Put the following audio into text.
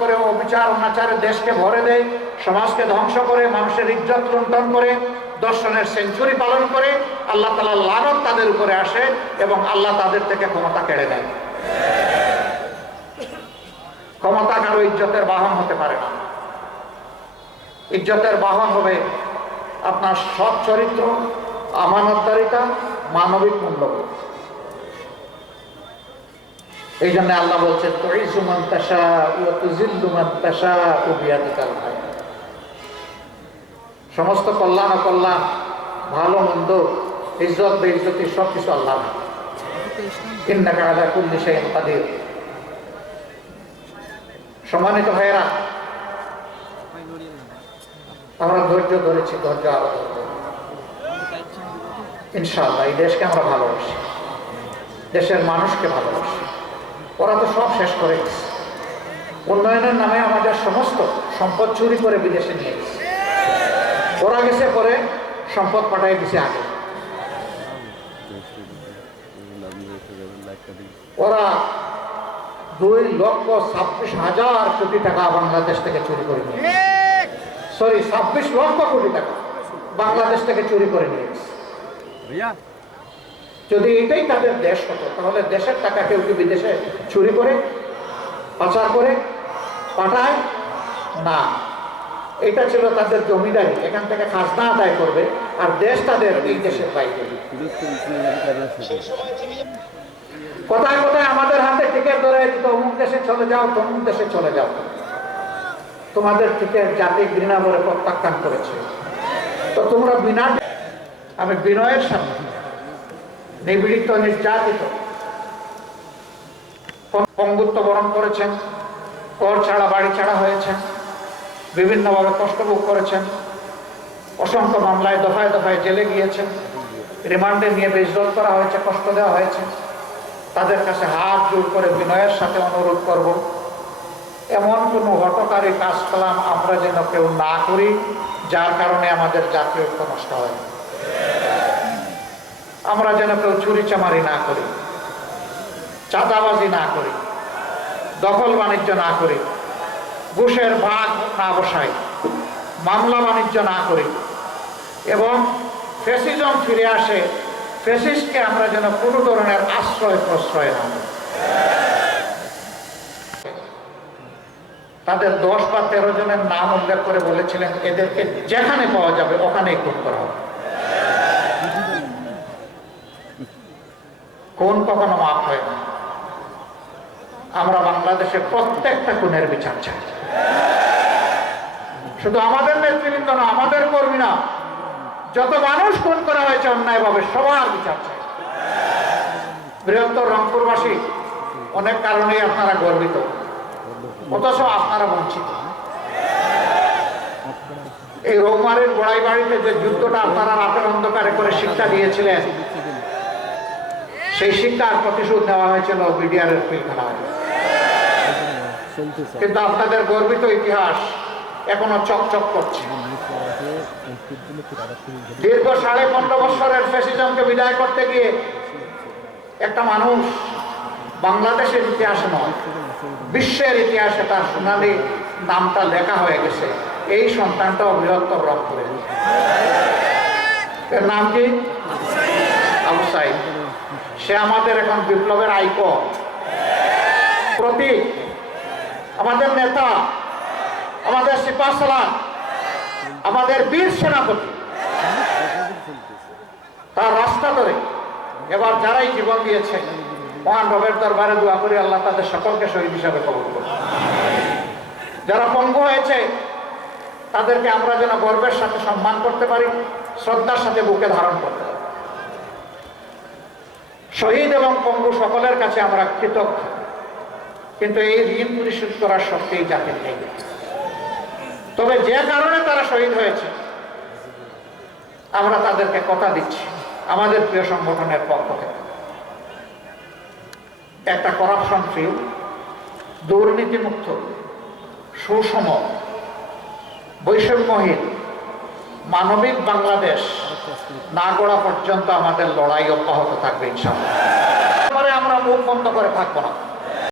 করে অবিচার অনাচারে দেশকে ভরে দেয়, সমাজকে ধ্বংস করে, মানুষের ইজ্জত লুণ্ঠন করে, দর্শনের সেঞ্চুরি পালন করে, আল্লাহ তালা লানত তাদের উপরে আসে এবং আল্লাহ তাদের থেকে ক্ষমতা কেড়ে দেয় ক্ষমতা কারও ইজ্জতের বাহন হতে পারে না। ইজ্জতের বাহন হবে আপনার সৎ চরিত্র, আমানতদারিতা, মানবিক মূল্যবোধ। এই জন্য আল্লাহ বলছেন, তুইজু মান তাশা ওয়া তুজিল্লু মান তাশা ও বিয়াদিকাল খায়র। সমস্ত কল্যাণ অকল্যাণ ভালো মন্দ, ইজ্জত, বেইজ্জতি সব কিছু আল্লাহ ইন্নাকা আলা কুল্লি কাদির। সম্মানিত ভাইয়েরা, আমরা ধৈর্য ধরেছি, ধৈর্য আরও ইনশাআল্লাহ, এই দেশকে আমরা ভালোবাসি। দেশের মানুষকে ভালোবাসি। ওরা তো সব শেষ করে গেছে। উন্নয়নের নামে আমাদের সমস্ত সম্পদ চুরি করে বিদেশে নিয়ে গেছে। ওরা গেছে পরে সম্পদ পাঠাই দিছে আগে। ওরা দুই লক্ষ ছাব্বিশ হাজার কোটি টাকা বাংলাদেশ থেকে চুরি করে নিয়ে সরি ছাব্বিশ লক্ষ কোটি টাকা বাংলাদেশ থেকে চুরি করে নিয়ে গেছে। যদি এটাই তাদের দেশ হতো, তাহলে দেশের টাকা কেউ কি বিদেশে চুরি করে, পাচার করে, পাঠায়? না। এটা ছিল তাদের জমিদারি, এখান থেকে খাজনা আদায় করবে, আর দেশ তাদের এই দেশের কোথায় কোথায়? আমাদের হাতে টিকিট ধরে দিত, অমুক দেশে চলে যাও, তমুক দেশে চলে যাও। তোমাদের টিকিট জাতি ঘৃণা করে প্রত্যাখ্যান করেছে। তো তোমরা বিনা আমি বিনয়ের সাথে নিপীড়িত নির্যাতিত পঙ্গুত্ব বরণ করেছেন, কর ছাড়া, বাড়ি ছাড়া হয়েছেন বিভিন্নভাবে কষ্ট ভোগ করেছেন, অসংখ্য মামলায় দফায় দফায় জেলে গিয়েছেন, রিমান্ডে নিয়ে বেজরত করা হয়েছে, কষ্ট দেওয়া হয়েছে। তাদের কাছে হাত জোর করে বিনয়ের সাথে অনুরোধ করব, এমন কোনো হটকারী কাজ কালাম আমরা যেন কেউ না করি, যার কারণে আমাদের জাতীয় ঐক্য নষ্ট হয়। আমরা যেন কেউ চুরি চামারি না করি, চাঁদাবাজি না করি, দখল বাণিজ্য না করি, ঘুষের ভাগ না বসাই, মামলা বাণিজ্য না করি এবং ফেসিজম ফিরে আসে, ফেসিসকে আমরা যেন কোনো ধরনের আশ্রয় প্রশ্রয় না তাদের দশ বা তেরো জনের নাম উল্লেখ করে বলেছিলেন, এদেরকে যেখানে পাওয়া যাবে ওখানেই খুন করা হবে। কোন কখনো মাফ হয় না। আমরা বাংলাদেশে প্রত্যেকটা খুনের বিচার চাই। শুধু আমাদের নেতৃবৃন্দ না, আমাদের কর্মী না যত মানুষ খুন করা হয়েছে অন্যায়ভাবে, সবার বিচার চাই। বৃহত্তর রংপুরবাসী, অনেক কারণেই আপনারা গর্বিত। অথচ আপনারা বঞ্চিত। এই রৌমারের গোড়াই বাড়িতে যে যুদ্ধটা আপনারা রাতের অন্ধকারে করে শিক্ষা দিয়েছিলেন সেই শিক্ষার প্রতিশোধ নেওয়া হয়েছিল বিডিআরের পিলখানায় কিন্তু আপনাদের গর্বিত ইতিহাস এখনও চকচক করছে। দীর্ঘ সাড়ে পনেরো বছরের ফ্যাসিজমকে বিদায় করতে গিয়ে একটা মানুষ বাংলাদেশের ইতিহাসে নয়, বিশ্বের ইতিহাসে তার সোনালি নামটা লেখা হয়ে গেছে। এই সন্তানটাও বৃহত্তর এর নাম কি? সে আমাদের এখন বিপ্লবের আইকন। প্রতীক। আমাদের নেতা। আমাদের সিপাহসালাম। আমাদের বীর সেনাপতি। তার রাস্তা ধরে এবার যারাই জীবন দিয়েছে, মহান রবের দরবারে দোয়া করি আল্লাহ তাদের সকলকে শহীদ হিসাবে কবল করুন। যারা পঙ্গু হয়েছে, তাদেরকে আমরা যেন গর্বের সাথে সম্মান করতে পারি, শ্রদ্ধার সাথে বুকে ধারণ করতে পারি। শহীদ এবং পঙ্গু সকলের কাছে আমরা কৃতজ্ঞ। কিন্তু এই ঋণ পরিশোধ করার শক্তি এই জাতির নেই। তবে যে কারণে তারা শহীদ হয়েছে, আমরা তাদেরকে কথা দিচ্ছি, আমাদের প্রিয় সংগঠনের পক্ষ থেকে। একটা করাপশন ফ্রি দুর্নীতিমুক্ত, সুষম, বৈষম্যহীন মানবিক বাংলাদেশ না গড়া পর্যন্ত আমাদের লড়াই অব্যাহত থাকবে, ইনশাআল্লাহ। এবারে আমরা মুখ বন্ধ করে থাকব না।